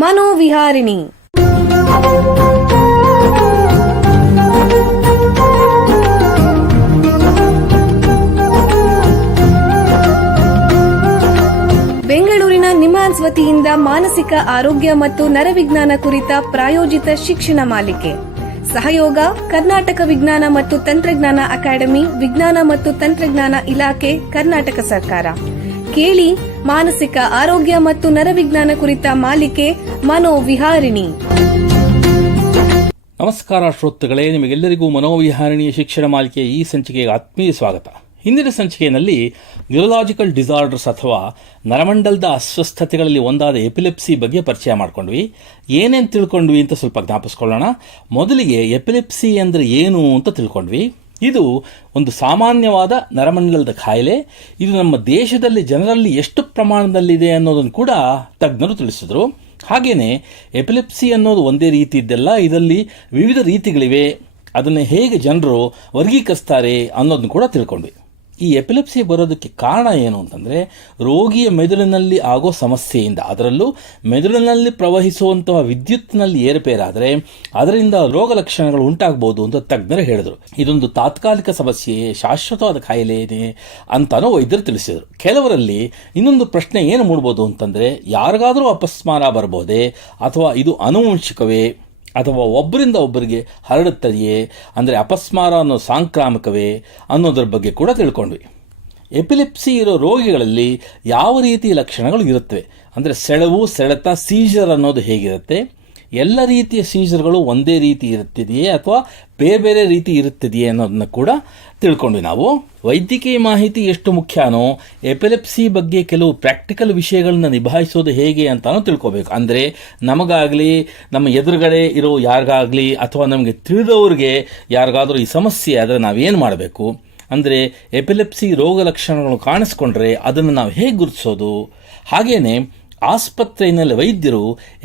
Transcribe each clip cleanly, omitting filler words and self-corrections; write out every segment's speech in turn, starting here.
ಮನೋವಿಹಾರಿಣಿ. ಬೆಂಗಳೂರಿನ ನಿಮ್ಹಾನ್ಸ್ ವತಿಯಿಂದ ಮಾನಸಿಕ ಆರೋಗ್ಯ ಮತ್ತು ನರವಿಜ್ಞಾನ ಕುರಿತ ಪ್ರಾಯೋಜಿತ ಶಿಕ್ಷಣ ಮಾಲಿಕೆ. ಸಹಯೋಗ ಕರ್ನಾಟಕ ವಿಜ್ಞಾನ ಮತ್ತು ತಂತ್ರಜ್ಞಾನ ಅಕಾಡೆಮಿ, ವಿಜ್ಞಾನ ಮತ್ತು ತಂತ್ರಜ್ಞಾನ ಇಲಾಖೆ, ಕರ್ನಾಟಕ ಸರ್ಕಾರ. ಕೇಳಿ ಮಾನಸಿಕ ಆರೋಗ್ಯ ಮತ್ತು ನರವಿಜ್ಞಾನ ಕುರಿತ ಮಾಲಿಕೆ ಮನೋವಿಹಾರಿಣಿ. ನಮಸ್ಕಾರ ಶ್ರೋತೃಗಳೇ, ನಿಮಗೆಲ್ಲರಿಗೂ ಮನೋವಿಹಾರಿಣಿಯ ಶಿಕ್ಷಣ ಮಾಲಿಕೆಯ ಈ ಸಂಚಿಕೆಗೆ ಆತ್ಮೀಯ ಸ್ವಾಗತ. ಹಿಂದಿನ ಸಂಚಿಕೆಯಲ್ಲಿ ನ್ಯೂರಲಾಜಿಕಲ್ ಡಿಸಾರ್ಡರ್ಸ್ ಅಥವಾ ನರಮಂಡಲದ ಅಸ್ವಸ್ಥತೆಗಳಲ್ಲಿ ಒಂದಾದ ಎಪಿಲೆಪ್ಸಿ ಬಗ್ಗೆ ಪರಿಚಯ ಮಾಡ್ಕೊಂಡ್ವಿ. ಏನೇನು ತಿಳ್ಕೊಂಡ್ವಿ ಅಂತ ಸ್ವಲ್ಪ ಜ್ಞಾಪಿಸ್ಕೊಳ್ಳೋಣ. ಮೊದಲಿಗೆ ಎಪಿಲೆಪ್ಸಿ ಅಂದರೆ ಏನು ಅಂತ ತಿಳ್ಕೊಂಡ್ವಿ. ಇದು ಒಂದು ಸಾಮಾನ್ಯವಾದ ನರಮಂಡಲದ ಕಾಯಿಲೆ. ಇದು ನಮ್ಮ ದೇಶದಲ್ಲಿ ಜನರಲ್ಲಿ ಎಷ್ಟು ಪ್ರಮಾಣದಲ್ಲಿದೆ ಅನ್ನೋದನ್ನು ಕೂಡ ತಜ್ಞರು ತಿಳಿಸಿದ್ರು. ಹಾಗೆಯೇ ಎಪಿಲೆಪ್ಸಿ ಅನ್ನೋದು ಒಂದೇ ರೀತಿ ಇದ್ದಲ್ಲ, ಇದರಲ್ಲಿ ವಿವಿಧ ರೀತಿಗಳಿವೆ. ಅದನ್ನು ಹೇಗೆ ಜನರು ವರ್ಗೀಕರಿಸ್ತಾರೆ ಅನ್ನೋದನ್ನು ಕೂಡ ತಿಳ್ಕೊಂಡ್ವಿ. ಈ ಎಪಿಲೆಪ್ಸಿ ಬರೋದಕ್ಕೆ ಕಾರಣ ಏನು ಅಂತಂದರೆ, ರೋಗಿಯ ಮೆದುಳಿನಲ್ಲಿ ಆಗೋ ಸಮಸ್ಯೆಯಿಂದ, ಅದರಲ್ಲೂ ಮೆದುಳಿನಲ್ಲಿ ಪ್ರವಹಿಸುವಂತಹ ವಿದ್ಯುತ್ನಲ್ಲಿ ಏರುಪೇರಾದರೆ ಅದರಿಂದ ರೋಗ ಲಕ್ಷಣಗಳು ಉಂಟಾಗಬಹುದು ಅಂತ ತಜ್ಞರು ಹೇಳಿದರು. ಇದೊಂದು ತಾತ್ಕಾಲಿಕ ಸಮಸ್ಯೆ, ಶಾಶ್ವತವಾದ ಕಾಯಿಲೆ ಅಂತಾನೂ ವೈದ್ಯರು ತಿಳಿಸಿದರು. ಕೆಲವರಲ್ಲಿ ಇನ್ನೊಂದು ಪ್ರಶ್ನೆ ಏನು ಮೂಡ್ಬೋದು ಅಂತಂದರೆ, ಯಾರಿಗಾದರೂ ಅಪಸ್ಮಾರ ಬರ್ಬೋದೇ ಅಥವಾ ಇದು ಆನುವಂಶಿಕವೇ ಅಥವಾ ಒಬ್ಬರಿಂದ ಒಬ್ಬರಿಗೆ ಹರಡುತ್ತದೆಯೇ, ಅಂದರೆ ಅಪಸ್ಮಾರ ಅನ್ನೋ ಸಾಂಕ್ರಾಮಿಕವೇ ಅನ್ನೋದ್ರ ಬಗ್ಗೆ ಕೂಡ ತಿಳ್ಕೊಂಡ್ವಿ. ಎಪಿಲೆಪ್ಸಿ ಇರೋ ರೋಗಿಗಳಲ್ಲಿ ಯಾವ ರೀತಿಯ ಲಕ್ಷಣಗಳು ಇರುತ್ತವೆ, ಅಂದರೆ ಸೆಳವು, ಸೆಳೆತ, ಸೀಜರ್ ಅನ್ನೋದು ಹೇಗಿರುತ್ತೆ, ಎಲ್ಲ ರೀತಿಯ ಸೀಜರ್ಗಳು ಒಂದೇ ರೀತಿ ಇರುತ್ತಿದೆಯೇ ಅಥವಾ ಬೇರೆ ಬೇರೆ ರೀತಿ ಇರುತ್ತಿದೆಯೇ ಅನ್ನೋದನ್ನ ಕೂಡ ತಿಳ್ಕೊಂಡ್ವಿ. ನಾವು ವೈದ್ಯಕೀಯ ಮಾಹಿತಿ ಎಷ್ಟು ಮುಖ್ಯನೋ ಎಪಿಲೆಪ್ಸಿ ಬಗ್ಗೆ ಕೆಲವು ಪ್ರಾಕ್ಟಿಕಲ್ ವಿಷಯಗಳನ್ನ ನಿಭಾಯಿಸೋದು ಹೇಗೆ ಅಂತಾನೂ ತಿಳ್ಕೋಬೇಕು. ಅಂದರೆ ನಮಗಾಗಲಿ, ನಮ್ಮ ಎದುರುಗಡೆ ಇರೋ ಯಾರಿಗಾಗಲಿ ಅಥವಾ ನಮಗೆ ತಿಳಿದವ್ರಿಗೆ ಯಾರಿಗಾದರೂ ಈ ಸಮಸ್ಯೆ ಆದರೆ ನಾವೇನು ಮಾಡಬೇಕು, ಅಂದರೆ ಎಪಿಲೆಪ್ಸಿ ರೋಗ ಲಕ್ಷಣಗಳು ಕಾಣಿಸ್ಕೊಂಡ್ರೆ ಅದನ್ನು ನಾವು ಹೇಗೆ ಗುರುತಿಸೋದು, ಹಾಗೇನೆ ಆಸ್ಪತ್ರೆಯಲ್ಲಿ ವೈದ್ಯರು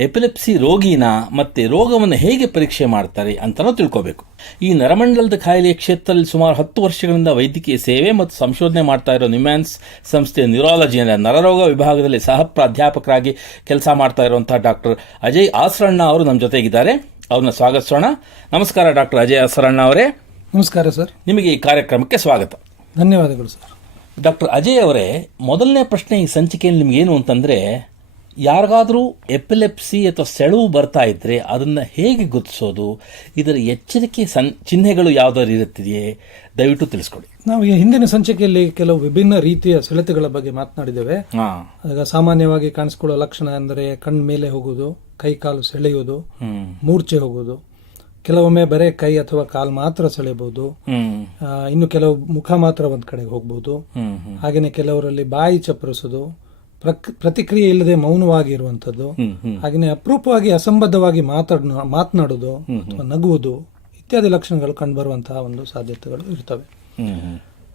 ಎಪಿಲೆಪ್ಸಿ ರೋಗಿನ ಮತ್ತೆ ರೋಗವನ್ನು ಹೇಗೆ ಪರೀಕ್ಷೆ ಮಾಡ್ತಾರೆ ಅಂತಲೂ ತಿಳ್ಕೋಬೇಕು. ಈ ನರಮಂಡಲದ ಕಾಯಿಲೆಯ ಕ್ಷೇತ್ರದಲ್ಲಿ ಸುಮಾರು 10 ವರ್ಷಗಳಿಂದ ವೈದ್ಯಕೀಯ ಸೇವೆ ಮತ್ತು ಸಂಶೋಧನೆ ಮಾಡ್ತಾ ಇರೋ ನಿಮ್ಹಾನ್ಸ್ ಸಂಸ್ಥೆಯ ನ್ಯೂರಾಲಜಿ ಅಂದರೆ ನರರೋಗ ವಿಭಾಗದಲ್ಲಿ ಸಹ ಪ್ರಾಧ್ಯಾಪಕರಾಗಿ ಕೆಲಸ ಮಾಡ್ತಾ ಇರುವಂತಹ ಡಾಕ್ಟರ್ ಅಜಯ್ ಆಸರಣ್ಣ ಅವರು ನಮ್ಮ ಜೊತೆಗಿದ್ದಾರೆ. ಅವ್ರನ್ನ ಸ್ವಾಗತಿಸೋಣ. ನಮಸ್ಕಾರ ಡಾಕ್ಟರ್ ಅಜಯ್ ಆಸರಣ್ಣ ಅವರೇ. ನಮಸ್ಕಾರ ಸರ್. ನಿಮಗೆ ಈ ಕಾರ್ಯಕ್ರಮಕ್ಕೆ ಸ್ವಾಗತ. ಧನ್ಯವಾದಗಳು ಸರ್. ಡಾಕ್ಟರ್ ಅಜಯ್ ಅವರೇ, ಮೊದಲನೇ ಪ್ರಶ್ನೆ ಈ ಸಂಚಿಕೆಯಲ್ಲಿ ನಿಮಗೇನು ಅಂತಂದರೆ, ಯಾರಿಗಾದರೂ ಎಪಿಲೆಪ್ಸಿ ಅಥವಾ ಸೆಳವು ಬರ್ತಾ ಇದ್ರೆ ಅದನ್ನು ಹೇಗೆ ಗುರುತಿಸೋದು, ಇದರ ಎಚ್ಚರಿಕೆ ಚಿಹ್ನೆಗಳು ಯಾವುದಾದ್ರು ಇರುತ್ತಿದೆಯೇ, ದಯವಿಟ್ಟು ತಿಳಿಸ್ಕೊಡಿ. ನಾವು ಈ ಹಿಂದಿನ ಸಂಚಿಕೆಯಲ್ಲಿ ಕೆಲವು ವಿಭಿನ್ನ ರೀತಿಯ ಸೆಳೆತಗಳ ಬಗ್ಗೆ ಮಾತನಾಡಿದ್ದೇವೆ. ಆಗ ಸಾಮಾನ್ಯವಾಗಿ ಕಾಣಿಸಿಕೊಳ್ಳುವ ಲಕ್ಷಣ ಅಂದರೆ ಕಣ್ಣು ಮೇಲೆ ಹೋಗುವುದು, ಕೈ ಕಾಲು ಸೆಳೆಯುವುದು, ಮೂರ್ಛೆ ಹೋಗುವುದು, ಕೆಲವೊಮ್ಮೆ ಬರೇ ಕೈ ಅಥವಾ ಕಾಲು ಮಾತ್ರ ಸೆಳೆಯಬಹುದು, ಇನ್ನು ಕೆಲವು ಮುಖ ಮಾತ್ರ ಒಂದ್ ಕಡೆಗೆ ಹೋಗಬಹುದು, ಹಾಗೇನೆ ಕೆಲವರಲ್ಲಿ ಬಾಯಿ ಚಪ್ಪರಿಸೋದು, ಪ್ರತಿಕ್ರಿಯೆ ಇಲ್ಲದೆ ಮೌನವಾಗಿ ಇರುವಂತದ್ದು, ಹಾಗೆಯೇ ಅಪರೂಪವಾಗಿ ಅಸಂಬದ್ಧವಾಗಿ ಮಾತನಾಡುವುದು ಅಥವಾ ನಗುವುದು ಇತ್ಯಾದಿ ಲಕ್ಷಣಗಳು ಕಂಡುಬರುವಂತಹ ಒಂದು ಸಾಧ್ಯತೆಗಳು ಇರ್ತವೆ.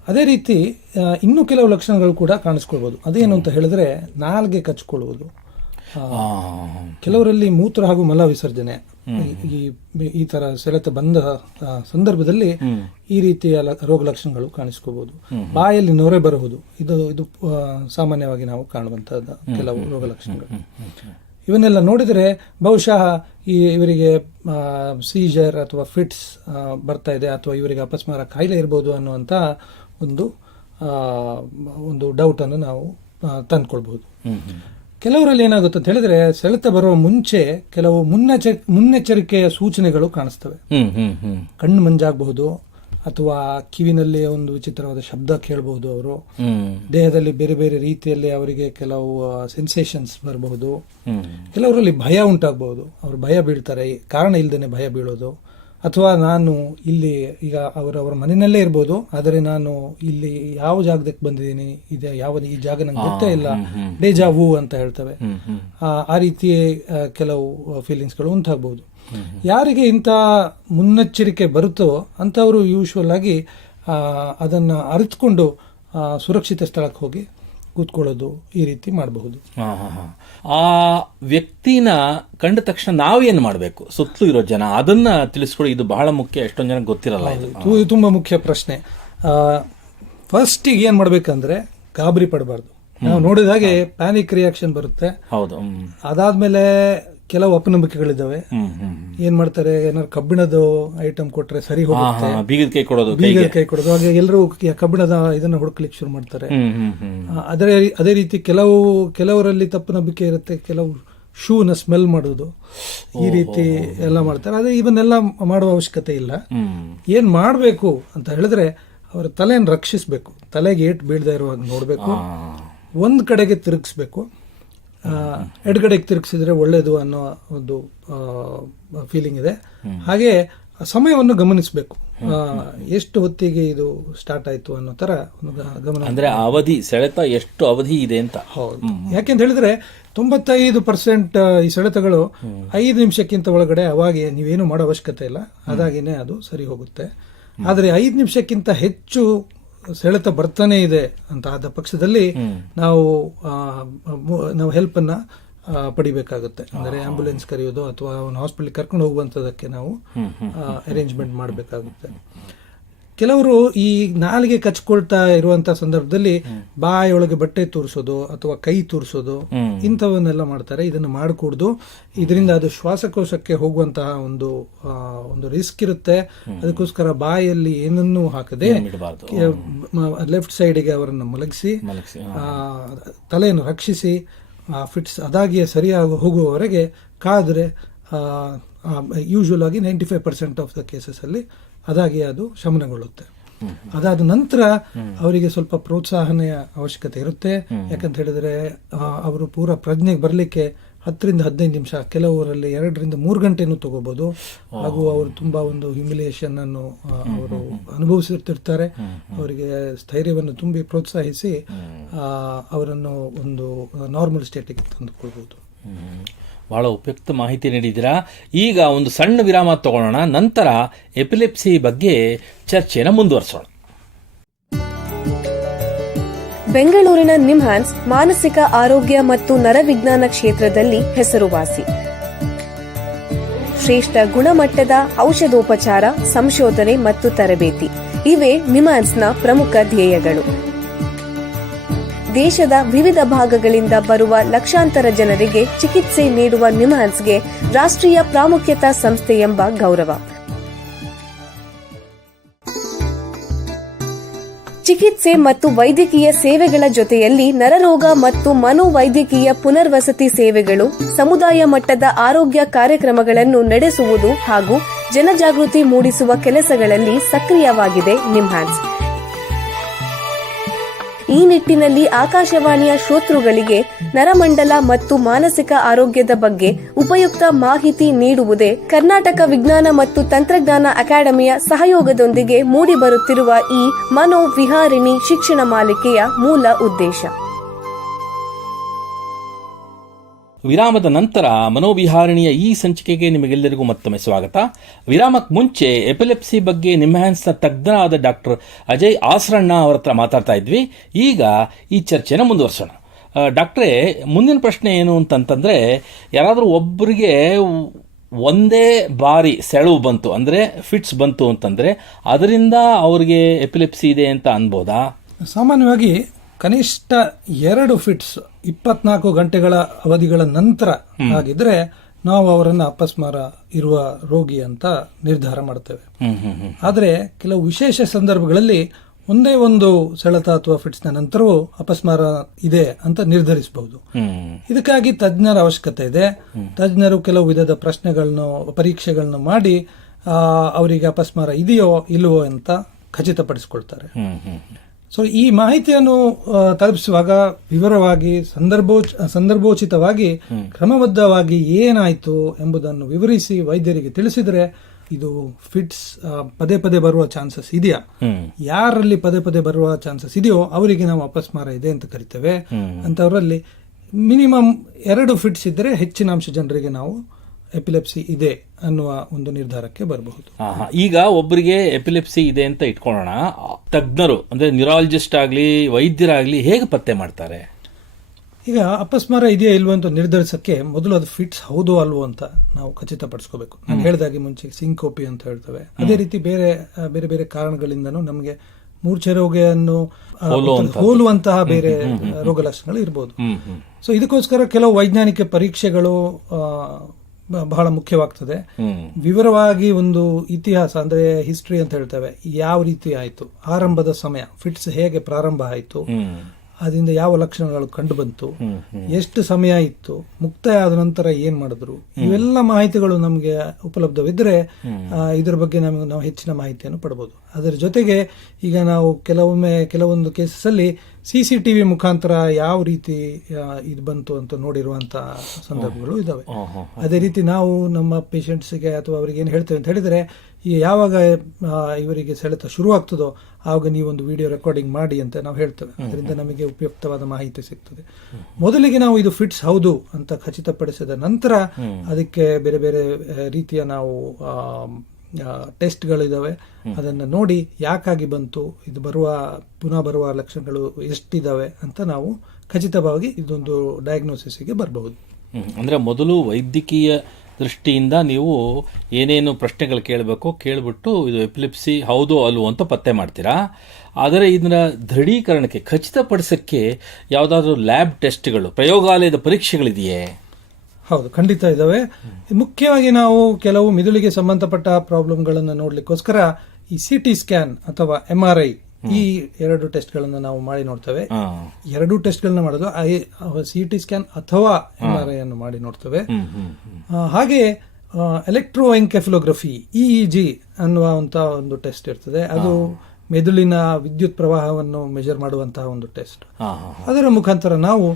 ಅದೇ ರೀತಿ ಇನ್ನು ಕೆಲವು ಲಕ್ಷಣಗಳು ಕೂಡ ಕಾಣಿಸ್ಕೊಳ್ಬಹುದು. ಅದೇನು ಅಂತ ಹೇಳಿದ್ರೆ, ನಾಲ್ಗೆ ಕಚ್ಕೊಳ್ಳುವುದು, ಕೆಲವರಲ್ಲಿ ಮೂತ್ರ ಹಾಗೂ ಮಲ ವಿಸರ್ಜನೆ, ಈ ತರ ಸೆಳೆತ ಬಂದ ಸಂದರ್ಭದಲ್ಲಿ ಈ ರೀತಿಯ ರೋಗ ಲಕ್ಷಣಗಳು ಕಾಣಿಸ್ಕೋಬಹುದು. ಬಾಯಲ್ಲಿ ನೊರೆ ಬರುವುದು, ಇದು ಸಾಮಾನ್ಯವಾಗಿ ನಾವು ಕಾಣುವಂತಹ ಕೆಲವು ರೋಗ ಲಕ್ಷಣಗಳು. ಇವನ್ನೆಲ್ಲ ನೋಡಿದರೆ ಬಹುಶಃ ಇವರಿಗೆ ಸೀಜರ್ ಅಥವಾ ಫಿಟ್ಸ್ ಬರ್ತಾ ಇದೆ ಅಥವಾ ಇವರಿಗೆ ಅಪಸ್ಮಾರ ಕಾಯಿಲೆ ಇರಬಹುದು ಅನ್ನುವಂತ ಒಂದು ಡೌಟ್ ಅನ್ನು ನಾವು ತಂದ್ಕೊಳ್ಬಹುದು. ಕೆಲವರಲ್ಲಿ ಏನಾಗುತ್ತೆ ಅಂತ ಹೇಳಿದ್ರೆ, ಸೆಳೆತ ಬರುವ ಮುಂಚೆ ಕೆಲವು ಮುನ್ನೆಚ್ಚರಿಕೆಯ ಸೂಚನೆಗಳು ಕಾಣಿಸ್ತವೆ. ಕಣ್ಣು ಮಂಜಾಗಬಹುದು ಅಥವಾ ಕಿವಿನಲ್ಲಿ ಒಂದು ವಿಚಿತ್ರವಾದ ಶಬ್ದ ಕೇಳಬಹುದು. ಅವರು ದೇಹದಲ್ಲಿ ಬೇರೆ ಬೇರೆ ರೀತಿಯಲ್ಲಿ ಅವರಿಗೆ ಕೆಲವು ಸೆನ್ಸೇಷನ್ಸ್ ಬರಬಹುದು. ಕೆಲವರಲ್ಲಿ ಭಯ ಉಂಟಾಗಬಹುದು, ಅವರು ಭಯ ಬೀಳ್ತಾರೆ, ಕಾರಣ ಇಲ್ಲದೇನೆ ಭಯ ಬೀಳೋದು. ಅಥವಾ ನಾನು ಇಲ್ಲಿ ಈಗ ಅವರವರ ಮನೆಯಲ್ಲೇ ಇರ್ಬೋದು, ಆದರೆ ನಾನು ಇಲ್ಲಿ ಯಾವ ಜಾಗದಕ್ಕೆ ಬಂದಿದ್ದೀನಿ, ಈ ಜಾಗ ನಂಗೆ ಗೊತ್ತೇ ಇಲ್ಲ, ಡೇಜಾ ವೂ ಅಂತ ಹೇಳ್ತವೆ. ಆ ರೀತಿ ಕೆಲವು ಫೀಲಿಂಗ್ಸ್ಗಳು ಉಂಟಾಗಬಹುದು. ಯಾರಿಗೆ ಇಂಥ ಮುನ್ನೆಚ್ಚರಿಕೆ ಬರುತ್ತೋ ಅಂಥವರು ಯೂಶುವಲ್ ಆಗಿ ಅದನ್ನ ಅರಿತುಕೊಂಡು ಸುರಕ್ಷಿತ ಸ್ಥಳಕ್ಕೆ ಹೋಗಿ ಕೂತ್ಕೊಳ್ಳೋದು, ಈ ರೀತಿ ಮಾಡಬಹುದು. ಆ ವ್ಯಕ್ತಿನ ಕಂಡ ತಕ್ಷಣ ನಾವೇನು ಮಾಡಬೇಕು, ಸುತ್ತಲೂ ಇರೋ ಜನ ಅದನ್ನ ತಿಳಿಸ್ಕೊಡಿ. ಇದು ಬಹಳ ಮುಖ್ಯ, ಎಷ್ಟೊಂದು ಜನ ಗೊತ್ತಿರಲ್ಲ. ಇದು ತುಂಬಾ ಮುಖ್ಯ ಪ್ರಶ್ನೆ. ಫಸ್ಟ್ ಏನ್ ಮಾಡ್ಬೇಕಂದ್ರೆ, ಗಾಬರಿ ಪಡಬಾರ್ದು. ನಾವು ನೋಡಿದ ಹಾಗೆ ಪ್ಯಾನಿಕ್ ರಿಯಾಕ್ಷನ್ ಬರುತ್ತೆ. ಹೌದು. ಅದಾದ್ಮೇಲೆ ಕೆಲವು ಅಪನಂಬಿಕೆಗಳಿದ್ದಾವೆ. ಏನ್ ಮಾಡ್ತಾರೆ, ಏನಾದ್ರು ಕಬ್ಬಿಣದ ಐಟಮ್ ಕೊಟ್ರೆ ಸರಿ ಹೋಗುತ್ತೆ, ಬೀಗದ ಕೈ ಕೊಡೋದು, ಬೀಗದ ಕೈ ಕೊಡೋದು. ಹಾಗೆ ಎಲ್ಲರೂ ಕಬ್ಬಿಣದ ಇದನ್ನ ಹುಡುಕ್ಲಿಕ್ಕೆ ಶುರು ಮಾಡ್ತಾರೆ. ಅದೇ ರೀತಿ ಕೆಲವರಲ್ಲಿ ತಪ್ಪು ನಂಬಿಕೆ ಇರುತ್ತೆ. ಕೆಲವು ಶೂನ ಸ್ಮೆಲ್ ಮಾಡೋದು, ಈ ರೀತಿ ಎಲ್ಲ ಮಾಡ್ತಾರೆ. ಅದೇ ಇವನ್ನೆಲ್ಲ ಮಾಡುವ ಅವಶ್ಯಕತೆ ಇಲ್ಲ. ಏನ್ ಮಾಡಬೇಕು ಅಂತ ಹೇಳಿದ್ರೆ, ಅವರ ತಲೆಯನ್ನು ರಕ್ಷಿಸಬೇಕು. ತಲೆಗೆ ಏಟ್ ಬೀಳದೆ ಇರುವಾಗ ನೋಡಬೇಕು, ಒಂದ್ ಕಡೆಗೆ ತಿರುಗಿಸ್ಬೇಕು. ಎಡಗಡೆಗೆ ತಿರುಗಿಸಿದ್ರೆ ಒಳ್ಳೇದು ಅನ್ನೋ ಒಂದು ಫೀಲಿಂಗ್ ಇದೆ. ಹಾಗೆ ಸಮಯವನ್ನು ಗಮನಿಸಬೇಕು, ಎಷ್ಟು ಹೊತ್ತಿಗೆ ಇದು ಸ್ಟಾರ್ಟ್ ಆಯ್ತು ಅನ್ನೋ ತರ ಒಂದು ಗಮನ. ಅಂದ್ರೆ ಅವಧಿ, ಸೆಳೆತ ಎಷ್ಟು ಅವಧಿ ಇದೆ ಅಂತ. ಹೌದು, ಯಾಕೆಂತ ಹೇಳಿದ್ರೆ 95% ಈ ಸೆಳೆತಗಳು 5 ನಿಮಿಷಕ್ಕಿಂತ ಒಳಗಡೆ ಅವಾಗೆ ನೀವೇನು ಮಾಡೋ ಅವಶ್ಯಕತೆ ಇಲ್ಲ, ಅದಾಗಿನೇ ಅದು ಸರಿ ಹೋಗುತ್ತೆ. ಆದರೆ 5 ನಿಮಿಷಕ್ಕಿಂತ ಹೆಚ್ಚು ಸೆಳೆತ ಬರ್ತಾನೆ ಇದೆ ಅಂತ ಆದ ಪಕ್ಷದಲ್ಲಿ ನಾವು ಹೆಲ್ಪ್ ಅನ್ನ ಪಡಿಬೇಕಾಗುತ್ತೆ. ಅಂದ್ರೆ ಆಂಬ್ಯುಲೆನ್ಸ್ ಕರೆಯೋದು ಅಥವಾ ಒಂದು ಹಾಸ್ಪಿಟಲ್ ಕರ್ಕೊಂಡು ಹೋಗುವಂತದಕ್ಕೆ ನಾವು ಅರೇಂಜ್ಮೆಂಟ್ ಮಾಡಬೇಕಾಗುತ್ತೆ. ಕೆಲವರು ಈ ನಾಲಿಗೆ ಕಚ್ಕೊಳ್ತಾ ಇರುವಂತಹ ಸಂದರ್ಭದಲ್ಲಿ ಬಾಯೊಳಗೆ ಬಟ್ಟೆ ತೂರಿಸೋದು ಅಥವಾ ಕೈ ತೂರಿಸೋದು ಇಂಥವನ್ನೆಲ್ಲ ಮಾಡ್ತಾರೆ. ಇದನ್ನು ಮಾಡಕೂಡ್ದು. ಇದರಿಂದ ಅದು ಶ್ವಾಸಕೋಶಕ್ಕೆ ಹೋಗುವಂತಹ ಒಂದು ರಿಸ್ಕ್ ಇರುತ್ತೆ. ಅದಕ್ಕೋಸ್ಕರ ಬಾಯಲ್ಲಿ ಏನನ್ನೂ ಹಾಕದೆ ಲೆಫ್ಟ್ ಸೈಡ್ಗೆ ಅವರನ್ನು ಮಲಗಿಸಿ ತಲೆಯನ್ನು ರಕ್ಷಿಸಿ ಫಿಟ್ಸ್ ಅದಾಗಿಯೇ ಸರಿಯಾಗಿ ಹೋಗುವವರೆಗೆ ಕಾದ್ರೆ ಯೂಶುವಲ್ ಆಗಿ 95% ಆಫ್ ದ ಕೇಸಸ್ ಅಲ್ಲಿ ಅದಾಗಿ ಅದು ಶಮನಗೊಳ್ಳುತ್ತೆ. ಅದಾದ ನಂತರ ಅವರಿಗೆ ಸ್ವಲ್ಪ ಪ್ರೋತ್ಸಾಹನೆಯ ಅವಶ್ಯಕತೆ ಇರುತ್ತೆ. ಯಾಕಂತ ಹೇಳಿದ್ರೆ ಅವರು ಪೂರ ಪ್ರಜ್ಞೆಗೆ ಬರಲಿಕ್ಕೆ 10 ರಿಂದ 15 ನಿಮಿಷ, ಕೆಲವರಲ್ಲಿ 2 ರಿಂದ 3 ಗಂಟೆನೂ ತಗೋಬಹುದು. ಹಾಗೂ ಅವರು ತುಂಬಾ ಒಂದು ಹ್ಯುಮಿಲಿಯೇಷನ್ ಅನ್ನು ಅವರು ಅನುಭವಿಸುತ್ತಿರ್ತಾರೆ. ಅವರಿಗೆ ಸ್ಥೈರ್ಯವನ್ನು ತುಂಬಿ ಪ್ರೋತ್ಸಾಹಿಸಿ ಅವರನ್ನು ಒಂದು ನಾರ್ಮಲ್ ಸ್ಟೇಟಿಗೆ ತಂದುಕೊಳ್ಬಹುದು. ಬಹಳ ಉಪಯುಕ್ತ ಮಾಹಿತಿ ನೀಡಿದ್ದೀರಾ. ಈಗ ಒಂದು ಸಣ್ಣ ವಿರಾಮ ತಗೊಳ್ಳೋಣ, ನಂತರ ಎಪಿಲೆಪ್ಸಿ ಬಗ್ಗೆ ಚರ್ಚೆನ ಮುಂದುವರಿಸೋಣ. ಬೆಂಗಳೂರಿನ ನಿಮ್ಹಾನ್ಸ್ ಮಾನಸಿಕ ಆರೋಗ್ಯ ಮತ್ತು ನರವಿಜ್ಞಾನ ಕ್ಷೇತ್ರದಲ್ಲಿ ಹೆಸರುವಾಸಿ. ಶ್ರೇಷ್ಠ ಗುಣಮಟ್ಟದ ಔಷಧೋಪಚಾರ, ಸಂಶೋಧನೆ ಮತ್ತು ತರಬೇತಿ ಇವೇ ನಿಮ್ಹಾನ್ಸ್ನ ಪ್ರಮುಖ ಧ್ಯೇಯಗಳು. ದೇಶದ ವಿವಿಧ ಭಾಗಗಳಿಂದ ಬರುವ ಲಕ್ಷಾಂತರ ಜನರಿಗೆ ಚಿಕಿತ್ಸೆ ನೀಡುವ ನಿಮ್ಹಾನ್ಸ್ಗೆ ರಾಷ್ಟ್ರೀಯ ಪ್ರಾಮುಖ್ಯತಾ ಸಂಸ್ಥೆ ಎಂಬ ಗೌರವ. ಚಿಕಿತ್ಸೆ ಮತ್ತು ವೈದ್ಯಕೀಯ ಸೇವೆಗಳ ಜೊತೆಯಲ್ಲಿ ನರರೋಗ ಮತ್ತು ಮನೋವೈದ್ಯಕೀಯ ಪುನರ್ವಸತಿ ಸೇವೆಗಳು, ಸಮುದಾಯ ಮಟ್ಟದ ಆರೋಗ್ಯ ಕಾರ್ಯಕ್ರಮಗಳನ್ನು ನಡೆಸುವುದು ಹಾಗೂ ಜನಜಾಗೃತಿ ಮೂಡಿಸುವ ಕೆಲಸಗಳಲ್ಲಿ ಸಕ್ರಿಯವಾಗಿದೆ ನಿಮ್ಹಾನ್ಸ್. ಈ ನಿಟ್ಟಿನಲ್ಲಿ ಆಕಾಶವಾಣಿಯ ಶ್ರೋತೃಗಳಿಗೆ ನರಮಂಡಲ ಮತ್ತು ಮಾನಸಿಕ ಆರೋಗ್ಯದ ಬಗ್ಗೆ ಉಪಯುಕ್ತ ಮಾಹಿತಿ ನೀಡುವುದೇ ಕರ್ನಾಟಕ ವಿಜ್ಞಾನ ಮತ್ತು ತಂತ್ರಜ್ಞಾನ ಅಕಾಡೆಮಿಯ ಸಹಯೋಗದೊಂದಿಗೆ ಮೂಡಿಬರುತ್ತಿರುವ ಈ ಮನೋವಿಹಾರಿಣಿ ಶಿಕ್ಷಣ ಮಾಲಿಕೆಯ ಮೂಲ ಉದ್ದೇಶ. ವಿರಾಮದ ನಂತರ ಮನೋವಿಹಾರಿಣಿಯ ಈ ಸಂಚಿಕೆಗೆ ನಿಮಗೆಲ್ಲರಿಗೂ ಮತ್ತೊಮ್ಮೆ ಸ್ವಾಗತ. ವಿರಾಮಕ್ಕೆ ಮುಂಚೆ ಎಪಿಲೆಪ್ಸಿ ಬಗ್ಗೆ ನಿಮ್ಹಾನ್ಸ್ನ ತಜ್ಞರಾದ ಡಾಕ್ಟರ್ ಅಜಯ್ ಆಸರಣ್ಣ ಅವರ ಹತ್ರ ಮಾತಾಡ್ತಾ ಇದ್ವಿ. ಈಗ ಈ ಚರ್ಚೆನ ಮುಂದುವರ್ಸೋಣ. ಡಾಕ್ಟ್ರೇ, ಮುಂದಿನ ಪ್ರಶ್ನೆ ಏನು ಅಂತಂತಂದ್ರೆ, ಯಾರಾದರೂ ಒಬ್ಬರಿಗೆ ಒಂದೇ ಬಾರಿ ಸೆಳವು ಬಂತು, ಅಂದರೆ ಫಿಟ್ಸ್ ಬಂತು ಅಂತಂದ್ರೆ ಅದರಿಂದ ಅವರಿಗೆ ಎಪಿಲೆಪ್ಸಿ ಇದೆ ಅಂತ ಅನ್ಬೋದಾ? ಸಾಮಾನ್ಯವಾಗಿ ಕನಿಷ್ಠ 2 ಫಿಟ್ಸ್ 24 ಗಂಟೆಗಳ ಅವಧಿಗಳ ನಂತರ ಆಗಿದ್ರೆ ನಾವು ಅವರನ್ನು ಅಪಸ್ಮಾರ ಇರುವ ರೋಗಿ ಅಂತ ನಿರ್ಧಾರ ಮಾಡ್ತೇವೆ. ಆದರೆ ಕೆಲವು ವಿಶೇಷ ಸಂದರ್ಭಗಳಲ್ಲಿ ಒಂದೇ ಒಂದು ಸೆಳೆತ ಅಥವಾ ಫಿಟ್ಸ್ನ ನಂತರವೂ ಅಪಸ್ಮಾರ ಇದೆ ಅಂತ ನಿರ್ಧರಿಸಬಹುದು. ಇದಕ್ಕಾಗಿ ತಜ್ಞರ ಅವಶ್ಯಕತೆ ಇದೆ. ತಜ್ಞರು ಕೆಲವು ವಿಧದ ಪ್ರಶ್ನೆಗಳನ್ನು, ಪರೀಕ್ಷೆಗಳನ್ನು ಮಾಡಿ ಅವರಿಗೆ ಅಪಸ್ಮಾರ ಇದೆಯೋ ಇಲ್ಲವೋ ಅಂತ ಖಚಿತಪಡಿಸಿಕೊಳ್ತಾರೆ. ಸೊ ಈ ಮಾಹಿತಿಯನ್ನು ತಲುಪಿಸುವಾಗ ವಿವರವಾಗಿ, ಸಂದರ್ಭೋಚಿತವಾಗಿ, ಕ್ರಮಬದ್ಧವಾಗಿ ಏನಾಯ್ತು ಎಂಬುದನ್ನು ವಿವರಿಸಿ ವೈದ್ಯರಿಗೆ ತಿಳಿಸಿದರೆ ಇದು ಫಿಟ್ಸ್ ಪದೇ ಪದೇ ಬರುವ ಚಾನ್ಸಸ್ ಇದೆಯಾ, ಯಾರಲ್ಲಿ ಪದೇ ಪದೇ ಬರುವ ಚಾನ್ಸಸ್ ಇದೆಯೋ ಅವರಿಗೆ ನಾವು ಅಪಸ್ಮಾರ ಇದೆ ಅಂತ ಕರಿತೇವೆ. ಅಂತವರಲ್ಲಿ ಮಿನಿಮಮ್ 2 ಫಿಟ್ಸ್ ಇದ್ದರೆ ಹೆಚ್ಚಿನ ಅಂಶ ಜನರಿಗೆ ನಾವು ಎಪಿಲೆಪ್ಸಿ ಇದೆ ಅನ್ನುವ ಒಂದು ನಿರ್ಧಾರಕ್ಕೆ ಬರಬಹುದು. ಈಗ ಒಬ್ಬರಿಗೆ ಎಪಿಲೆಪ್ಸಿ ಇದೆ ಅಂತ ಇಟ್ಕೊಳ್ಳೋಣ, ತಜ್ಞರು ಅಂದ್ರೆ ನ್ಯೂರಾಲಜಿಸ್ಟ್ ಆಗಲಿ ವೈದ್ಯರಾಗಲಿ ಹೇಗೆ ಪತ್ತೆ ಮಾಡ್ತಾರೆ? ಈಗ ಅಪಸ್ಮಾರ ಇದೆಯಾ ಇಲ್ವೋ ಅಂತ ನಿರ್ಧರಿಸಕ್ಕೆ ಮೊದಲು ಅದು ಫಿಟ್ಸ್ ಹೌದೋ ಅಲ್ವೋ ಅಂತ ನಾವು ಖಚಿತಪಡಿಸ್ಕೋಬೇಕು. ನಾನು ಹೇಳಿದಾಗೆ ಮುಂಚೆ ಸಿಂಕೋಪಿ ಅಂತ ಹೇಳ್ತೇವೆ. ಅದೇ ರೀತಿ ಬೇರೆ ಬೇರೆ ಕಾರಣಗಳಿಂದನೂ ನಮಗೆ ಮೂರ್ಛೆ ರೋಗವನ್ನು ಹೋಲುವಂತಹ ಬೇರೆ ರೋಗ ಲಕ್ಷಣಗಳು ಇರಬಹುದು. ಸೊ ಇದಕ್ಕೋಸ್ಕರ ಕೆಲವು ವೈಜ್ಞಾನಿಕ ಪರೀಕ್ಷೆಗಳು ಬಹಳ ಮುಖ್ಯವಾಗ್ತದೆ. ವಿವರವಾಗಿ ಒಂದು ಇತಿಹಾಸ ಅಂದ್ರೆ ಹಿಸ್ಟ್ರಿ ಅಂತ ಹೇಳ್ತೇವೆ, ಯಾವ ರೀತಿ ಆಯ್ತು, ಆರಂಭದ ಸಮಯ, ಫಿಟ್ಸ್ ಹೇಗೆ ಪ್ರಾರಂಭ ಆಯ್ತು, ಅದರಿಂದ ಯಾವ ಲಕ್ಷಣಗಳು ಕಂಡು ಬಂತು, ಎಷ್ಟು ಸಮಯ ಇತ್ತು, ಮುಕ್ತಾಯ ಆದ ನಂತರ ಏನ್ ಮಾಡಿದ್ರು, ಇವೆಲ್ಲ ಮಾಹಿತಿಗಳು ನಮಗೆ ಉಪಲಬ್ಧವಿದ್ರೆ ಇದರ ಬಗ್ಗೆ ನಾವು ಹೆಚ್ಚಿನ ಮಾಹಿತಿಯನ್ನು ಪಡಬಹುದು. ಅದರ ಜೊತೆಗೆ ಈಗ ನಾವು ಕೆಲವೊಂದು ಕೇಸಸ್ ಅಲ್ಲಿ CCTV ಮುಖಾಂತರ ಯಾವ ರೀತಿ ಇದು ಬಂತು ಅಂತ ನೋಡಿರುವಂತಹ ಸಂದರ್ಭಗಳು ಇದಾವೆ. ಅದೇ ರೀತಿ ನಾವು ನಮ್ಮ ಪೇಷಂಟ್ಸ್ಗೆ ಅಥವಾ ಅವರಿಗೆ ಏನು ಹೇಳ್ತೇವೆ ಅಂತ ಹೇಳಿದ್ರೆ, ಯಾವಾಗ ಇವರಿಗೆ ಸೆಳೆತ ಶುರುವಾಗ್ತದೋ ಆವಾಗ ನೀವೊಂದು ವಿಡಿಯೋ ರೆಕಾರ್ಡಿಂಗ್ ಮಾಡಿ ಅಂತ ನಾವು ಹೇಳ್ತೇವೆ. ಅದರಿಂದ ನಮಗೆ ಉಪಯುಕ್ತವಾದ ಮಾಹಿತಿ ಸಿಗ್ತದೆ. ಮೊದಲಿಗೆ ನಾವು ಇದು ಫಿಟ್ಸ್ ಹೌದು ಅಂತ ಖಚಿತಪಡಿಸಿದ ನಂತರ ಅದಕ್ಕೆ ಬೇರೆ ಬೇರೆ ರೀತಿಯ ನಾವು ಟೆಸ್ಟ್ಗಳಿದಾವೆ, ಅದನ್ನು ನೋಡಿ ಯಾಕಾಗಿ ಬಂತು, ಇದು ಪುನಃ ಬರುವ ಲಕ್ಷಣಗಳು ಎಷ್ಟಿದಾವೆ ಅಂತ ನಾವು ಖಚಿತವಾಗಿ ಇದೊಂದು ಡಯಾಗ್ನೋಸಿಸ್ಗೆ ಬರಬಹುದು. ಅಂದ್ರೆ ಮೊದಲು ವೈದ್ಯಕೀಯ ದೃಷ್ಟಿಯಿಂದ ನೀವು ಏನೇನು ಪ್ರಶ್ನೆಗಳು ಕೇಳಿಬಿಟ್ಟು ಇದು ಎಪಿಲೆಪ್ಸಿ ಹೌದೋ ಅಲ್ವೋ ಅಂತ ಪತ್ತೆ ಮಾಡ್ತೀರಾ. ಆದರೆ ಇದನ್ನ ದೃಢೀಕರಣಕ್ಕೆ ಖಚಿತಪಡಿಸಕ್ಕೆ ಯಾವುದಾದ್ರೂ ಲ್ಯಾಬ್ ಟೆಸ್ಟ್ಗಳು, ಪ್ರಯೋಗಾಲಯದ ಪರೀಕ್ಷೆಗಳಿದೆಯೇ? ಹೌದು, ಖಂಡಿತ ಇದಾವೆ. ಮುಖ್ಯವಾಗಿ ನಾವು ಕೆಲವು ಮಿದುಳಿಗೆ ಸಂಬಂಧಪಟ್ಟ ಪ್ರಾಬ್ಲಮ್ಗಳನ್ನು ನೋಡ್ಲಿಕ್ಕೋಸ್ಕರ ಈ CT ಸ್ಕ್ಯಾನ್ ಅಥವಾ MRI ಈ 2 ಟೆಸ್ಟ್ಗಳನ್ನು ನಾವು ಮಾಡಿ ನೋಡ್ತೇವೆ. 2 ಟೆಸ್ಟ್ಗಳನ್ನ ಮಾಡೋದು CT ಸ್ಕ್ಯಾನ್ ಅಥವಾ MRI ಅನ್ನು ಮಾಡಿ ನೋಡ್ತೇವೆ. ಹಾಗೆ ಎಲೆಕ್ಟ್ರೋಎನ್ಕೆಫಲೋಗ್ರಫಿ EEG ಅನ್ನುವ ಒಂದು ಟೆಸ್ಟ್ ಇರ್ತದೆ. ಅದು ಮೆದುಳಿನ ವಿದ್ಯುತ್ ಪ್ರವಾಹವನ್ನು ಮೆಜರ್ ಮಾಡುವಂತಹ ಒಂದು ಟೆಸ್ಟ್. ಅದರ ಮುಖಾಂತರ ನಾವು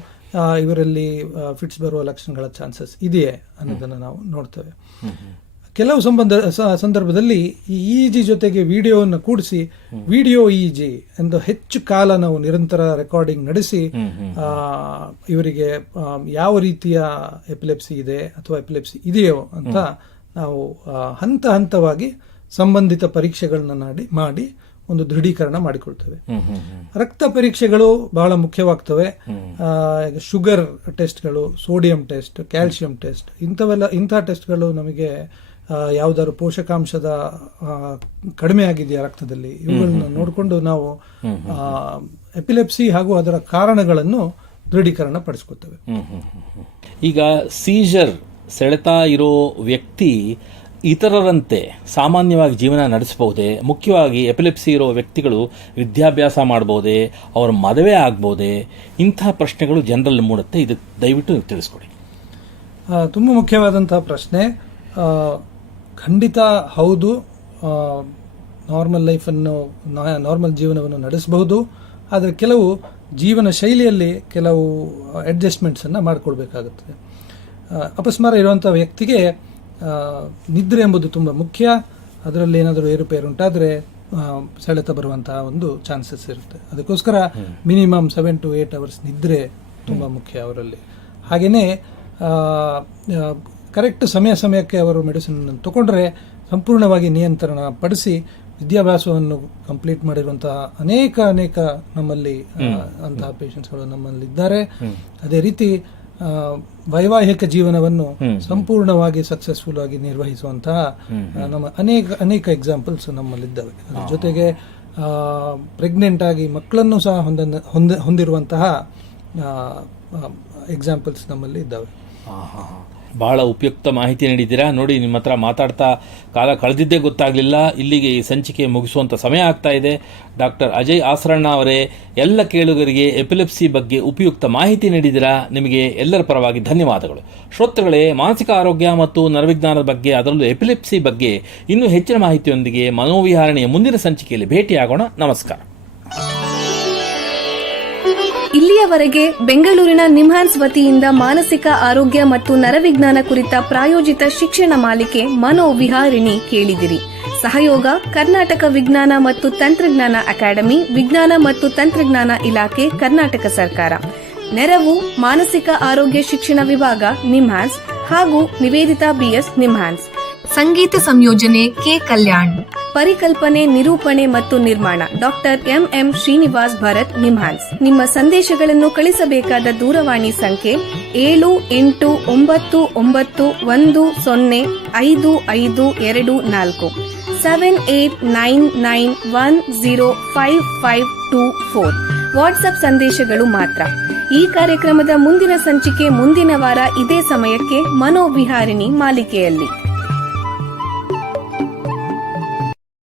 ಇವರಲ್ಲಿ ಫಿಟ್ಸ್ ಬರುವ ಲಕ್ಷಣಗಳ ಚಾನ್ಸಸ್ ಇದೆಯೇ ಅನ್ನೋದನ್ನು ನಾವು ನೋಡ್ತೇವೆ. ಕೆಲವು ಸಂದರ್ಭದಲ್ಲಿ ಈ EEG ಜೊತೆಗೆ ವಿಡಿಯೋವನ್ನು ಕೂಡಿಸಿ ವಿಡಿಯೋ EEG ಎಂದು ಹೆಚ್ಚು ಕಾಲ ನಾವು ನಿರಂತರ ರೆಕಾರ್ಡಿಂಗ್ ನಡೆಸಿ ಇವರಿಗೆ ಯಾವ ರೀತಿಯ ಎಪಿಲೆಪ್ಸಿ ಇದೆ ಅಥವಾ ಎಪಿಲೆಪ್ಸಿ ಇದೆಯೋ ಅಂತ ನಾವು ಹಂತ ಹಂತವಾಗಿ ಸಂಬಂಧಿತ ಪರೀಕ್ಷೆಗಳನ್ನ ಮಾಡಿ ಒಂದು ದೃಢೀಕರಣ ಮಾಡಿಕೊಳ್ತೇವೆ. ರಕ್ತ ಪರೀಕ್ಷೆಗಳು ಬಹಳ ಮುಖ್ಯವಾಗ್ತವೆ. ಶುಗರ್ ಟೆಸ್ಟ್ಗಳು, ಸೋಡಿಯಂ ಟೆಸ್ಟ್, ಕ್ಯಾಲ್ಸಿಯಂ ಟೆಸ್ಟ್, ಇಂಥ ಟೆಸ್ಟ್ಗಳು ನಮಗೆ ಯಾವ್ದಾದ್ರು ಪೋಷಕಾಂಶದ ಕಡಿಮೆ ಆಗಿದೆಯಾ ರಕ್ತದಲ್ಲಿ, ಇವುಗಳನ್ನ ನೋಡಿಕೊಂಡು ನಾವು ಎಪಿಲೆಪ್ಸಿ ಹಾಗೂ ಅದರ ಕಾರಣಗಳನ್ನು ದೃಢೀಕರಣ ಪಡಿಸ್ಕೊಳ್ತೇವೆ. ಈಗ ಸೀಜರ್ ಸೆಳೆತ ಇರೋ ವ್ಯಕ್ತಿ ಇತರರಂತೆ ಸಾಮಾನ್ಯವಾಗಿ ಜೀವನ ನಡೆಸಬಹುದೇ? ಮುಖ್ಯವಾಗಿ ಎಪಿಲೆಪ್ಸಿ ಇರೋ ವ್ಯಕ್ತಿಗಳು ವಿದ್ಯಾಭ್ಯಾಸ ಮಾಡಬಹುದೇ? ಅವರ ಮದುವೆ ಆಗ್ಬೋದೇ? ಇಂಥ ಪ್ರಶ್ನೆಗಳು ಜನರಲ್ಲಿ ಮೂಡುತ್ತೆ. ಇದು ದಯವಿಟ್ಟು ನೀವು ತಿಳಿಸ್ಕೊಡಿ. ತುಂಬ ಮುಖ್ಯವಾದಂತಹ ಪ್ರಶ್ನೆ. ಖಂಡಿತ ಹೌದು, ನಾರ್ಮಲ್ ಜೀವನವನ್ನು ನಡೆಸಬಹುದು. ಆದರೆ ಕೆಲವು ಜೀವನ ಶೈಲಿಯಲ್ಲಿ ಕೆಲವು ಅಡ್ಜಸ್ಟ್ಮೆಂಟ್ಸ್ ಅನ್ನು ಮಾಡಿಕೊಳ್ಬೇಕಾಗುತ್ತದೆ. ಅಪಸ್ಮಾರ ಇರುವಂಥ ವ್ಯಕ್ತಿಗೆ ನಿದ್ರೆ ಎಂಬುದು ತುಂಬ ಮುಖ್ಯ. ಅದರಲ್ಲಿ ಏನಾದರೂ ಏರುಪೇರು ಉಂಟಾದರೆ ಸೆಳೆತ ಬರುವಂತಹ ಒಂದು ಚಾನ್ಸಸ್ ಇರುತ್ತೆ. ಅದಕ್ಕೋಸ್ಕರ ಮಿನಿಮಮ್ 7 to 8 hours ನಿದ್ರೆ ತುಂಬ ಮುಖ್ಯ ಅವರಲ್ಲಿ. ಹಾಗೆಯೇ ಕರೆಕ್ಟ್ ಸಮಯಕ್ಕೆ ಅವರು ಮೆಡಿಸಿನ್ ತಗೊಂಡ್ರೆ ಸಂಪೂರ್ಣವಾಗಿ ನಿಯಂತ್ರಣ ಪಡಿಸಿ ವಿದ್ಯಾಭ್ಯಾಸವನ್ನು ಕಂಪ್ಲೀಟ್ ಮಾಡಿರುವಂತಹ ಅನೇಕ ನಮ್ಮಲ್ಲಿ ಅಂತಹ ಪೇಷಂಟ್ಸ್ಗಳು ನಮ್ಮಲ್ಲಿದ್ದಾರೆ. ಅದೇ ರೀತಿ ವೈವಾಹಿಕ ಜೀವನವನ್ನು ಸಂಪೂರ್ಣವಾಗಿ ಸಕ್ಸಸ್ಫುಲ್ ಆಗಿ ನಿರ್ವಹಿಸುವಂತಹ ನಮ್ಮ ಅನೇಕ ಎಕ್ಸಾಂಪಲ್ಸ್ ನಮ್ಮಲ್ಲಿದ್ದಾವೆ. ಅದ್ರ ಜೊತೆಗೆ ಪ್ರೆಗ್ನೆಂಟ್ ಆಗಿ ಮಕ್ಕಳನ್ನು ಸಹ ಹೊಂದಿರುವಂತಹ ಎಕ್ಸಾಂಪಲ್ಸ್ ನಮ್ಮಲ್ಲಿ ಇದ್ದಾವೆ. ಬಹಳ ಉಪಯುಕ್ತ ಮಾಹಿತಿ ನೀಡಿದ್ದೀರಾ. ನೋಡಿ, ನಿಮ್ಮ ಹತ್ರ ಮಾತಾಡ್ತಾ ಕಾಲ ಕಳೆದಿದ್ದೇ ಗೊತ್ತಾಗಲಿಲ್ಲ. ಇಲ್ಲಿಗೆ ಈ ಸಂಚಿಕೆ ಮುಗಿಸುವಂಥ ಸಮಯ ಆಗ್ತಾ ಇದೆ. ಡಾಕ್ಟರ್ ಅಜಯ್ ಆಸರಣ್ಣ ಅವರೇ, ಎಲ್ಲ ಕೇಳುಗರಿಗೆ ಎಪಿಲೆಪ್ಸಿ ಬಗ್ಗೆ ಉಪಯುಕ್ತ ಮಾಹಿತಿ ನೀಡಿದ್ದೀರಾ. ನಿಮಗೆ ಎಲ್ಲರ ಪರವಾಗಿ ಧನ್ಯವಾದಗಳು. ಶ್ರೋತೃಗಳೇ, ಮಾನಸಿಕ ಆರೋಗ್ಯ ಮತ್ತು ನರವಿಜ್ಞಾನದ ಬಗ್ಗೆ, ಅದರಲ್ಲೂ ಎಪಿಲೆಪ್ಸಿ ಬಗ್ಗೆ ಇನ್ನೂ ಹೆಚ್ಚಿನ ಮಾಹಿತಿಯೊಂದಿಗೆ ಮನೋವಿಹಾರಣೆಯ ಮುಂದಿನ ಸಂಚಿಕೆಯಲ್ಲಿ ಭೇಟಿಯಾಗೋಣ. ನಮಸ್ಕಾರ. ಇಲ್ಲಿಯವರೆಗೆ ಬೆಂಗಳೂರಿನ ನಿಮ್ಹಾನ್ಸ್ ವತಿಯಿಂದ ಮಾನಸಿಕ ಆರೋಗ್ಯ ಮತ್ತು ನರವಿಜ್ಞಾನ ಕುರಿತ ಪ್ರಾಯೋಜಿತ ಶಿಕ್ಷಣ ಮಾಲಿಕೆ ಮನೋವಿಹಾರಿಣಿ ಕೇಳಿದಿರಿ. ಸಹಯೋಗ ಕರ್ನಾಟಕ ವಿಜ್ಞಾನ ಮತ್ತು ತಂತ್ರಜ್ಞಾನ ಅಕಾಡೆಮಿ, ವಿಜ್ಞಾನ ಮತ್ತು ತಂತ್ರಜ್ಞಾನ ಇಲಾಖೆ, ಕರ್ನಾಟಕ ಸರ್ಕಾರ. ನೆರವು ಮಾನಸಿಕ ಆರೋಗ್ಯ ಶಿಕ್ಷಣ ವಿಭಾಗ, ನಿಮ್ಹಾನ್ಸ್ ಹಾಗೂ ನಿವೇದಿತಾ BS, ನಿಮ್ಹಾನ್ಸ್. ಸಂಗೀತ ಸಂಯೋಜನೆ ಕೆ. ಕಲ್ಯಾಣ್. ಪರಿಕಲ್ಪನೆ, ನಿರೂಪಣೆ ಮತ್ತು ನಿರ್ಮಾಣ ಡಾಕ್ಟರ್ MM ಶ್ರೀನಿವಾಸ್ ಭರತ್, ನಿಮ್ಹಾನ್ಸ್. ನಿಮ್ಮ ಸಂದೇಶಗಳನ್ನು ಕಳಿಸಬೇಕಾದ ದೂರವಾಣಿ ಸಂಖ್ಯೆ 7891105524 7899105524. ವಾಟ್ಸ್ಆಪ್ ಸಂದೇಶಗಳು ಮಾತ್ರ. ಈ ಕಾರ್ಯಕ್ರಮದ ಮುಂದಿನ ಸಂಚಿಕೆ ಮುಂದಿನ ವಾರ ಇದೇ ಸಮಯಕ್ಕೆ ಮನೋವಿಹಾರಿಣಿ ಮಾಲಿಕೆಯಲ್ಲಿ.